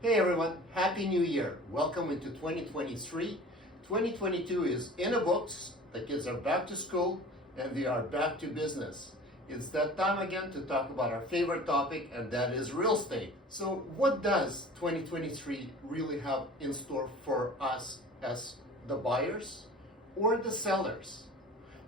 Hey everyone, Happy New Year. Welcome into 2023. 2022 is in the books, the kids are back to school, and we are back to business. It's that time again to talk about our favorite topic, and that is real estate. So, what does 2023 really have in store for us as the buyers or the sellers?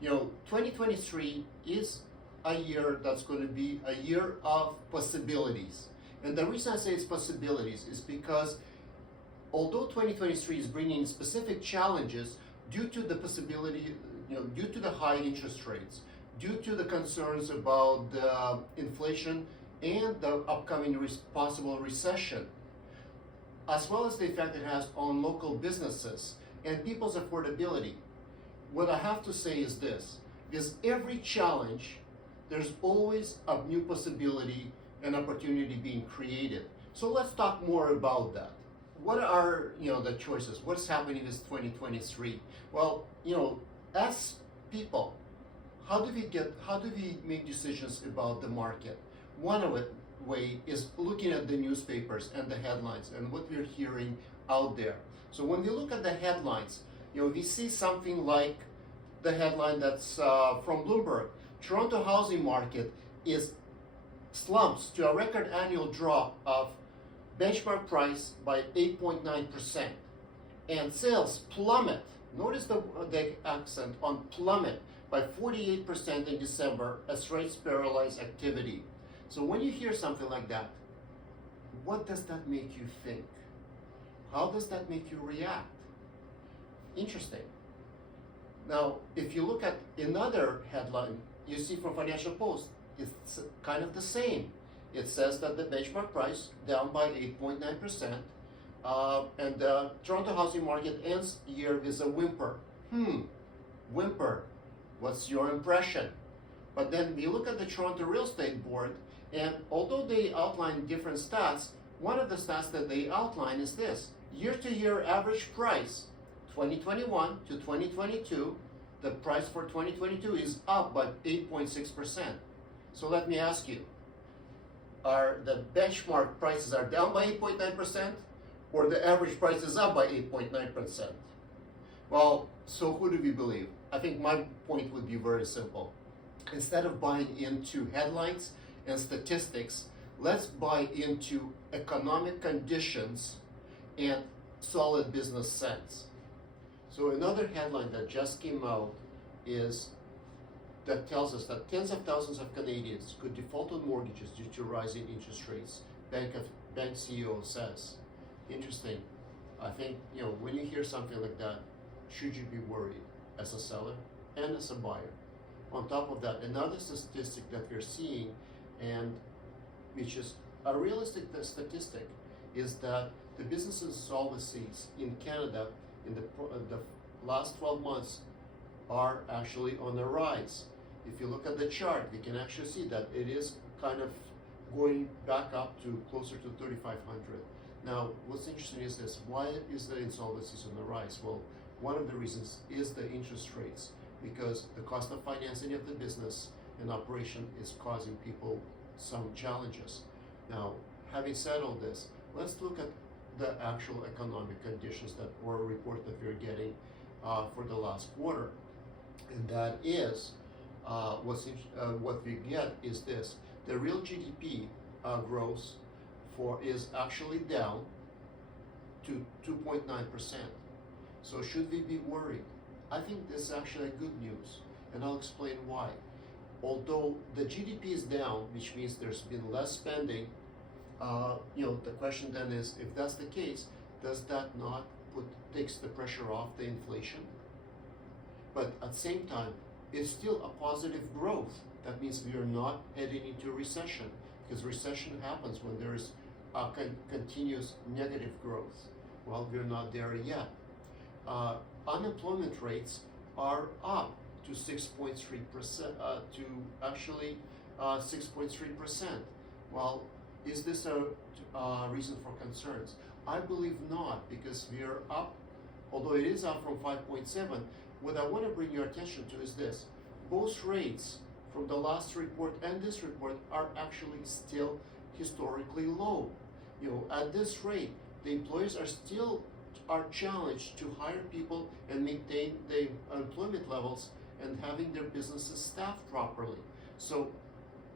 2023 is a year that's going to be a year of possibilities. And the reason I say it's possibilities is because although 2023 is bringing specific challenges due to the possibility, due to the high interest rates, due to the concerns about the inflation and the upcoming possible recession, as well as the effect it has on local businesses and people's affordability. What I have to say is this, is every challenge, there's always a new possibility and opportunity being created. So let's talk more about that. What are the choices? What's happening this 2023? Well, as people, how do we make decisions about the market? One of it way is looking at the newspapers and the headlines and what we're hearing out there. So when we look at the headlines, we see something like the headline that's from Bloomberg. Toronto housing market is slumps to a record annual drop of benchmark price by 8.9%, and sales plummet. Notice the accent on plummet by 48% in December as rates paralyze activity. So when you hear something like that, what does that make you think? How does that make you react? Interesting. Now, if you look at another headline you see from Financial Post, it's kind of the same. It says that the benchmark price down by 8.9%, and the Toronto housing market ends year with a whimper. Whimper. What's your impression? But then we look at the Toronto Real Estate Board, and although they outline different stats, one of the stats that they outline is this: year-to-year average price, 2021 to 2022. The price for 2022 is up by 8.6%. So let me ask you, are the benchmark prices are down by 8.9% or the average price is up by 8.9%? Well, so who do we believe? I think my point would be very simple. Instead of buying into headlines and statistics, let's buy into economic conditions and solid business sense. So another headline that just came out is that tells us that tens of thousands of Canadians could default on mortgages due to rising interest rates, bank CEO says. Interesting. I think, when you hear something like that, should you be worried as a seller and as a buyer? On top of that, another statistic that we're seeing, and which is a realistic statistic, is that the business insolvencies in Canada in the last 12 months are actually on the rise. If you look at the chart, we can actually see that it is kind of going back up to closer to 3,500. Now, what's interesting is this: why is the insolvencies on the rise? Well, one of the reasons is the interest rates, because the cost of financing of the business and operation is causing people some challenges. Now, having said all this, let's look at the actual economic conditions that were a report that we're getting for the last quarter, and that is what we get is this: the real GDP growth is actually down to 2.9%. So should we be worried? I think this is actually good news, and I'll explain why. Although the GDP is down, which means there's been less spending, the question then is, if that's the case, does that not takes the pressure off the inflation? But at the same time, it's still a positive growth. That means we are not heading into a recession, because recession happens when there is a continuous negative growth. Well, we're not there yet. Unemployment rates are up to 6.3%, to actually 6.3%. Well, is this a reason for concerns? I believe not, because we are up, although it is up from 5.7. What I want to bring your attention to is this: both rates from the last report and this report are actually still historically low. At this rate, the employers are challenged to hire people and maintain the employment levels and having their businesses staffed properly. So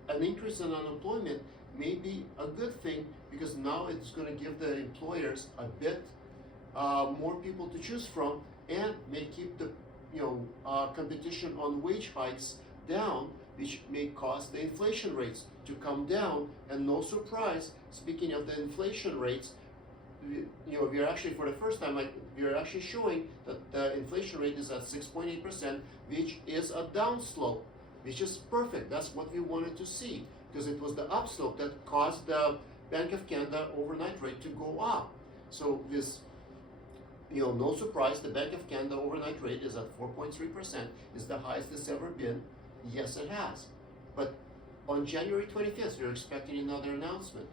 an increase in unemployment may be a good thing because now it's going to give the employers a bit more people to choose from and may keep the competition on wage hikes down, which may cause the inflation rates to come down. And no surprise, speaking of the inflation rates, we are actually, for the first time, we are actually showing that the inflation rate is at 6.8%, which is a downslope, which is perfect. That's what we wanted to see, because it was the upslope that caused the Bank of Canada overnight rate to go up. So this, no surprise, the Bank of Canada overnight rate is at 4.3%, is the highest it's ever been. Yes, it has. But on January 25th, you're expecting another announcement.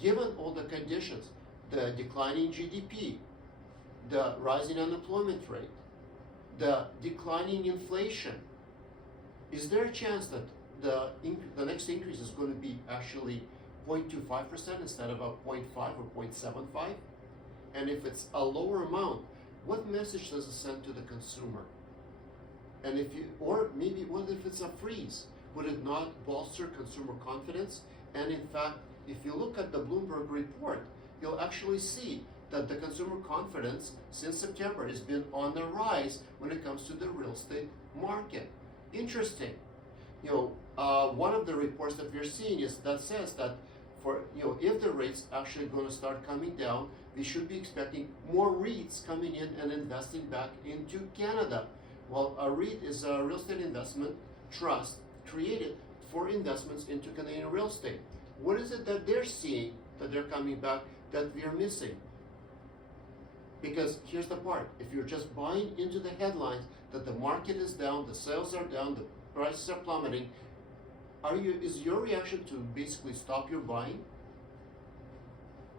Given all the conditions, the declining GDP, the rising unemployment rate, the declining inflation, is there a chance that the next increase is going to be actually 0.25% instead of a 0.5 or 0.75? And if it's a lower amount, what message does it send to the consumer? And or maybe what if it's a freeze? Would it not bolster consumer confidence? And in fact, if you look at the Bloomberg report, you'll actually see that the consumer confidence since September has been on the rise when it comes to the real estate market. Interesting. One of the reports that we're seeing is that says that if the rates actually going to start coming down, we should be expecting more REITs coming in and investing back into Canada. Well, a REIT is a real estate investment trust created for investments into Canadian real estate. What is it that they're seeing that they're coming back that we are missing? Because here's the part, if you're just buying into the headlines that the market is down, the sales are down, the prices are plummeting, is your reaction to basically stop your buying?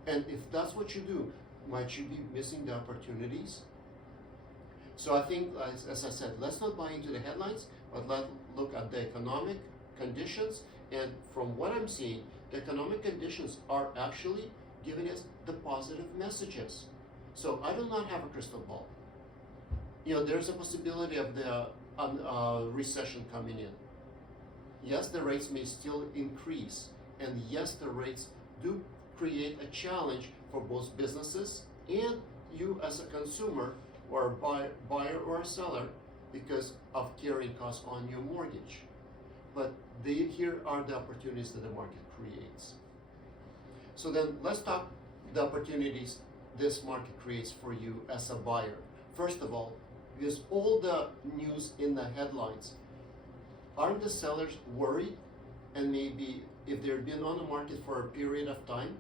And if that's what you do, might you be missing the opportunities? So I think, as I said, let's not buy into the headlines, but let's look at the economic conditions. And from what I'm seeing, the economic conditions are actually giving us the positive messages. So I do not have a crystal ball. There's a possibility of the recession coming in. Yes, the rates may still increase, and yes, the rates do create a challenge for both businesses and you as a consumer or a buyer or a seller because of carrying costs on your mortgage. But here are the opportunities that the market creates. So then let's talk the opportunities this market creates for you as a buyer. First of all, because all the news in the headlines, aren't the sellers worried? And maybe if they've been on the market for a period of time,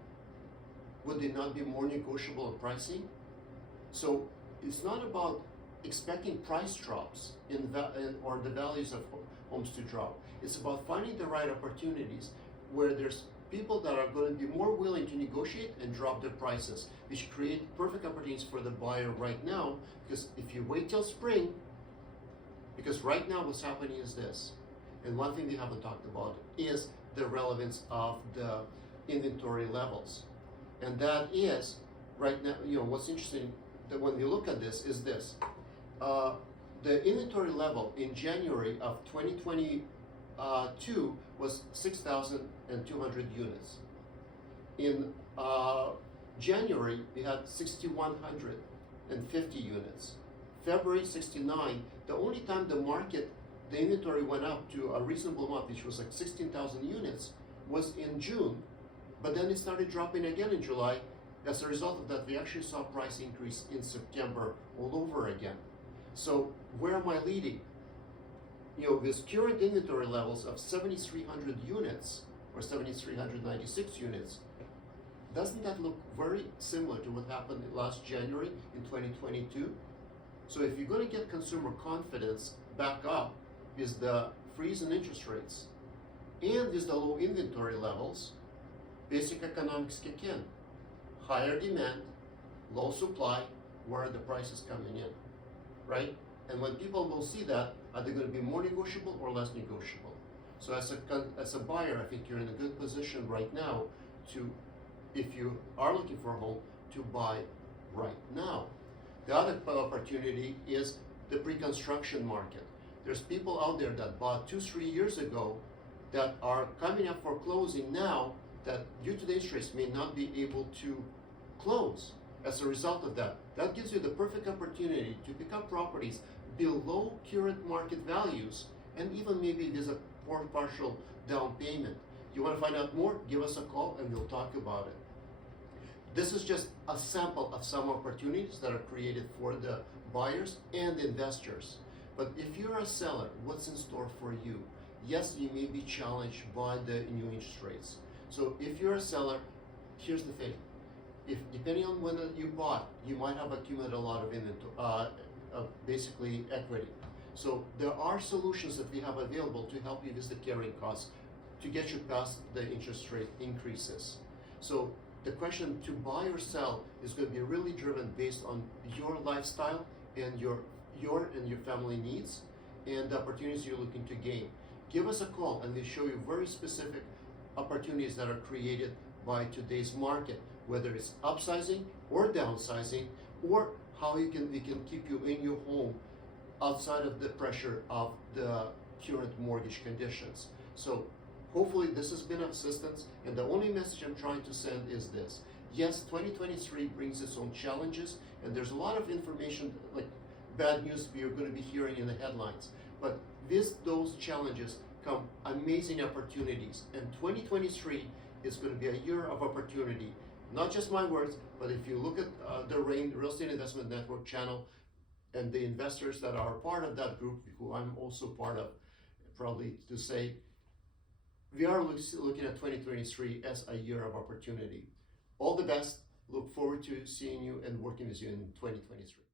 would they not be more negotiable in pricing? So it's not about expecting price drops or the values of homes to drop. It's about finding the right opportunities where there's people that are going to be more willing to negotiate and drop their prices, which create perfect opportunities for the buyer right now. Because if you wait till spring, because right now what's happening is this, and one thing we haven't talked about is the relevance of the inventory levels. And that is, right now, what's interesting that when we look at this is this. The inventory level in January of 2022 was 6,200 units. In January, we had 6,150 units. February, 69. The only time the inventory went up to a reasonable amount, which was like 16,000 units, was in June. But then it started dropping again in July. As a result of that, we actually saw a price increase in September all over again. So where am I leading? With current inventory levels of 7,300 units or 7,396 units, doesn't that look very similar to what happened last January in 2022? So if you're going to get consumer confidence back up with the freeze in interest rates and with the low inventory levels, basic economics kick in. Higher demand, low supply, where are the prices coming in, right? And when people will see that, are they going to be more negotiable or less negotiable? So as a buyer, I think you're in a good position right now to if you are looking for a home, to buy right now. The other opportunity is the pre-construction market. There's people out there that bought 2-3 years ago that are coming up for closing now that due to the interest rates may not be able to close as a result of that. That gives you the perfect opportunity to pick up properties below current market values and even maybe there's a partial down payment. You want to find out more? Give us a call and we'll talk about it. This is just a sample of some opportunities that are created for the buyers and investors. But if you're a seller, what's in store for you? Yes, you may be challenged by the new interest rates. So if you're a seller, here's the thing. If depending on when you bought, you might have accumulated a lot of inventory, basically equity. So there are solutions that we have available to help you with the carrying costs to get you past the interest rate increases. So the question to buy or sell is going to be really driven based on your lifestyle and your family needs and the opportunities you're looking to gain. Give us a call and we'll show you very specific opportunities that are created by today's market, whether it's upsizing or downsizing, or how we can keep you in your home outside of the pressure of the current mortgage conditions. So hopefully this has been assistance, and the only message I'm trying to send is this. Yes, 2023 brings its own challenges, and there's a lot of information, like bad news we are going to be hearing in the headlines. But with those challenges come amazing opportunities, and 2023 is going to be a year of opportunity. Not just my words, but if you look at the REIN Real Estate Investment Network channel and the investors that are part of that group, who I'm also part of, probably to say, we are looking at 2023 as a year of opportunity. All the best. Look forward to seeing you and working with you in 2023.